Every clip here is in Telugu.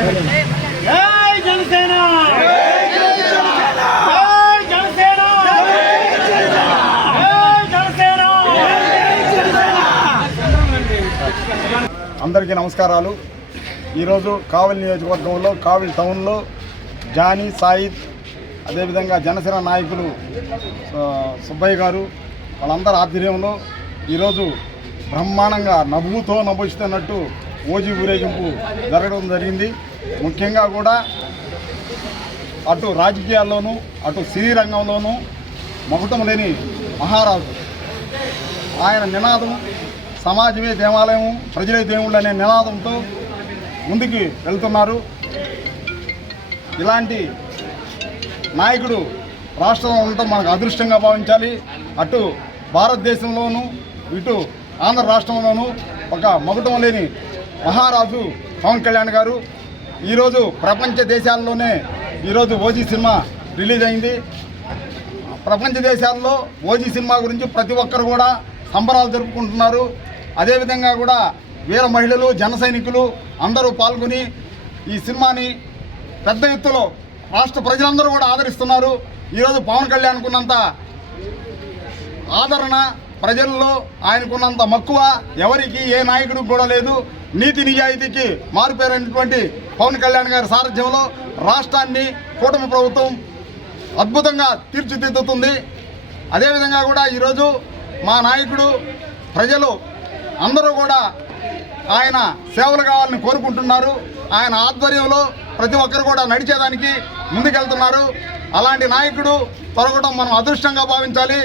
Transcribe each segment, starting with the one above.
జై జనసేన! అందరికీ నమస్కారాలు. ఈరోజు కావలి నియోజకవర్గంలో కావలి టౌన్లో జానీ సాయిద్ అదేవిధంగా జనసేన నాయకులు సుబ్బయ్య గారు వాళ్ళందరి ఆధ్వర్యంలో ఈరోజు బ్రహ్మాండంగా నవ్వుతో నవ్వుస్తున్నట్టు ఓజీ ఊరేగింపు జరగడం జరిగింది. ముఖ్యంగా కూడా అటు రాజకీయాల్లోనూ అటు సినీ రంగంలోనూ మొగటం లేని మహారాజు. ఆయన నినాదం సమాజమే దేవాలయం ప్రజలే దేవుళ్ళు అనే నినాదంతో ముందుకు వెళ్తున్నారు. ఇలాంటి నాయకుడు రాష్ట్రంలో ఉండటం మనకు అదృష్టంగా భావించాలి. అటు భారతదేశంలోనూ ఇటు ఆంధ్ర రాష్ట్రంలోనూ ఒక మగుటం లేని మహారాజు పవన్ కళ్యాణ్ గారు ఈరోజు ప్రపంచ దేశాల్లోనే ఈరోజు ఓజీ సినిమా రిలీజ్ అయింది. ప్రపంచ దేశాల్లో ఓజీ సినిమా గురించి ప్రతి ఒక్కరు కూడా సంబరాలు జరుపుకుంటున్నారు. అదేవిధంగా కూడా వీర మహిళలు జన సైనికులు అందరూ పాల్గొని ఈ సినిమాని పెద్ద ఎత్తులో రాష్ట్ర ప్రజలందరూ కూడా ఆదరిస్తున్నారు. ఈరోజు పవన్ కళ్యాణ్కున్నంత ఆదరణ ప్రజల్లో ఆయనకున్నంత మక్కువ ఎవరికి ఏ నాయకుడికి కూడా లేదు. నీతి నిజాయితీకి మారుపేరైనటువంటి పవన్ కళ్యాణ్ గారి సారథ్యంలో రాష్ట్రాన్ని కూటమి ప్రభుత్వం అద్భుతంగా తీర్చిదిద్దుతుంది. అదేవిధంగా కూడా ఈరోజు మా నాయకుడు ప్రజలు అందరూ కూడా ఆయన సేవలు కావాలని కోరుకుంటున్నారు. ఆయన ఆధ్వర్యంలో ప్రతి ఒక్కరు కూడా నడిచేదానికి ముందుకెళ్తున్నారు. అలాంటి నాయకుడు తొలగడం మనం అదృష్టంగా భావించాలి.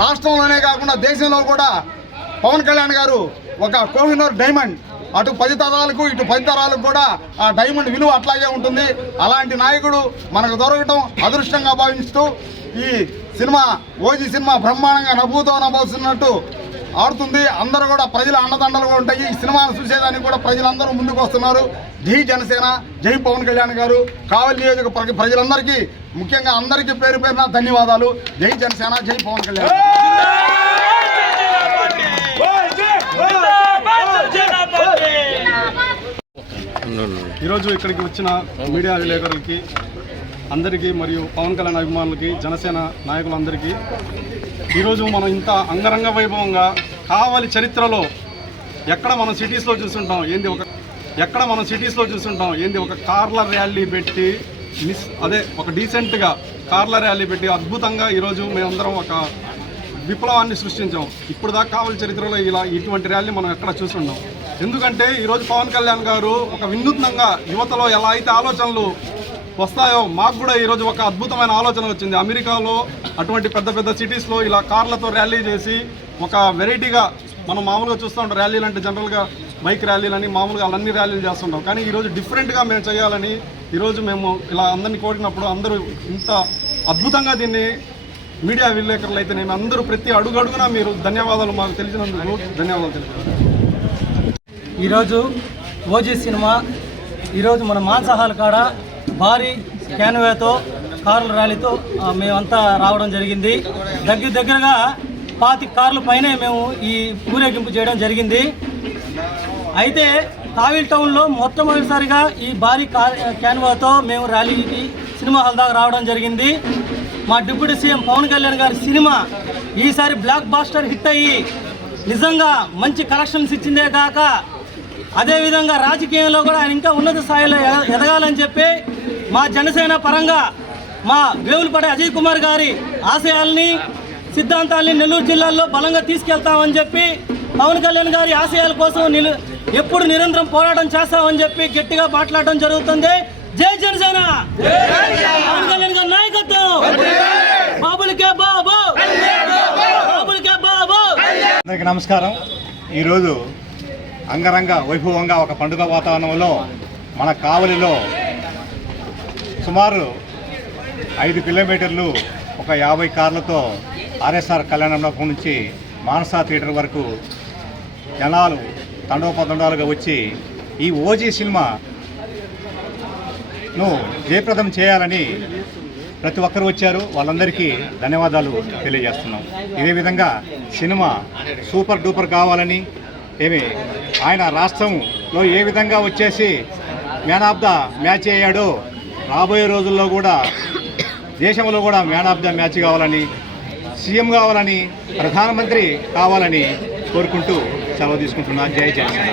రాష్ట్రంలోనే కాకుండా దేశంలో కూడా పవన్ కళ్యాణ్ గారు ఒక కోహినూర్ డైమండ్. అటు పది తరాలకు ఇటు పది తరాలకు కూడా ఆ డైమండ్ విలువ అట్లాగే ఉంటుంది. అలాంటి నాయకుడు మనకు దొరకటం అదృష్టంగా భావిస్తూ ఈ సినిమా ఓజీ సినిమా బ్రహ్మాండంగా నవ్వుతో నవ్వుతున్నట్టు ఆడుతుంది అందరూ కూడా ప్రజల అండదండలుగా ఉంటాయి ఈ సినిమాను చూసేదానికి కూడా ప్రజలందరూ ముందుకు వస్తున్నారు జై జనసేన జై పవన్ కళ్యాణ్ గారు కావలి నియోజక ప్రజలందరికీ ముఖ్యంగా అందరికీ పేరు పేరున ధన్యవాదాలు జై జనసేన జై పవన్ కళ్యాణ్ ఈరోజు ఇక్కడికి వచ్చిన మీడియా విలేకరులకి అందరికీ మరియు పవన్ కళ్యాణ్ అభిమానులకి జనసేన నాయకులందరికీ. ఈరోజు మనం ఇంత అంగరంగ వైభవంగా కావలి చరిత్రలో ఎక్కడ మనం సిటీస్లో చూస్తుంటాం? ఏంది ఒక ఎక్కడ మనం సిటీస్లో చూస్తుంటాం? ఏంది ఒక కార్ల ర్యాలీ పెట్టి మిస్ అదే ఒక డీసెంట్గా కార్ల ర్యాలీ పెట్టి అద్భుతంగా ఈరోజు మేమందరం ఒక విప్లవాన్ని సృష్టించాం. ఇప్పుడు దాకా కావలి చరిత్రలో ఇలా ఇటువంటి ర్యాలీ మనం ఎక్కడ చూస్తున్నాం ఎందుకంటే ఈరోజు పవన్ కళ్యాణ్ గారు ఒక వినూత్నంగా యువతలో ఎలా అయితే ఆలోచనలు వస్తాయో? మాకు కూడా ఈరోజు ఒక అద్భుతమైన ఆలోచన వచ్చింది. అమెరికాలో అటువంటి పెద్ద పెద్ద సిటీస్లో ఇలా కార్లతో ర్యాలీ చేసి ఒక వెరైటీగా మనం మామూలుగా చూస్తూ. ఉంటాం ర్యాలీలు అంటే జనరల్గా బైక్ ర్యాలీలని మామూలుగా అన్ని ర్యాలీలు చేస్తుంటాం. కానీ ఈరోజు డిఫరెంట్గా మేము చేయాలని ఈరోజు మేము ఇలా అందరినీ కోరినప్పుడు అందరూ ఇంత అద్భుతంగా దీన్ని మీడియా విలేకరులు అయితే నేను అందరూ ప్రతి అడుగు అడుగునా మీరు ధన్యవాదాలు మాకు తెలిసినందుకు ధన్యవాదాలు తెలుపుతున్నాను ఈరోజు ఓజీ సినిమా ఈరోజు మన మాంసాహాల కాడ భారీ క్యాన్వేతో కార్ల ర్యాలీతో మేమంతా రావడం జరిగింది. దగ్గర దగ్గరగా పాతి కార్ల పైనే మేము ఈ ఊరేగింపు చేయడం జరిగింది. అయితే కావిల్ టౌన్లో మొట్టమొదటిసారిగా ఈ భారీ కార్ క్యాన్వాతో మేము ర్యాలీకి సినిమా హాల్ దాకా రావడం జరిగింది. మా డిప్యూటీ సీఎం పవన్ కళ్యాణ్ గారి సినిమా ఈసారి బ్లాక్ బాస్టర్ హిట్ అయ్యి నిజంగా మంచి కలెక్షన్స్ ఇచ్చిందే కాక అదేవిధంగా రాజకీయంలో కూడా ఆయన ఇంకా ఉన్నత స్థాయిలో ఎద- ఎదగాలని చెప్పి మా జనసేన పరంగా మా వేవులపడే అజయ్ కుమార్ గారి ఆశయాల్ని సిద్ధాంతాల్ని నెల్లూరు జిల్లాలో బలంగా తీసుకెళ్తామని చెప్పి పవన్ కళ్యాణ్ గారి ఆశయాల కోసం నిలు ఎప్పుడు నిరంతరం పోరాటం చేస్తామని చెప్పి గట్టిగా మాట్లాడడం జరుగుతుంది. జై జనసేన! పవన్ కళ్యాణ్ గారి నాయకత్వం! బాబులకే బాబు! బాబులకే బాబు! అందరికీ నమస్కారం. ఈరోజు అంగరంగ వైభవంగా ఒక పండుగ వాతావరణంలో మన కావలిలో సుమారు ఐదు కిలోమీటర్లు ఒక యాభై కార్లతో ఆర్ఎస్ఆర్ కళ్యాణంలో నుంచి మానసా థియేటర్ వరకు జనాలు తండోపతండాలుగా వచ్చి ఈ ఓజీ సినిమాను జయప్రదం చేయాలని ప్రతి ఒక్కరు వచ్చారు. వాళ్ళందరికీ ధన్యవాదాలు తెలియజేస్తున్నాం. ఇదే విధంగా సినిమా సూపర్ డూపర్ కావాలని ఏమి? ఆయన రాష్ట్రంలో ఏ విధంగా వచ్చేసి మ్యాన్ ఆఫ్ ద మ్యాచ్ అయ్యాడో రాబోయే రోజుల్లో కూడా దేశంలో కూడా మ్యాన్ ఆఫ్ ద మ్యాచ్ కావాలని సీఎం కావాలని ప్రధానమంత్రి కావాలని కోరుకుంటూ సెలవు తీసుకుంటున్నా. జై జనసేన.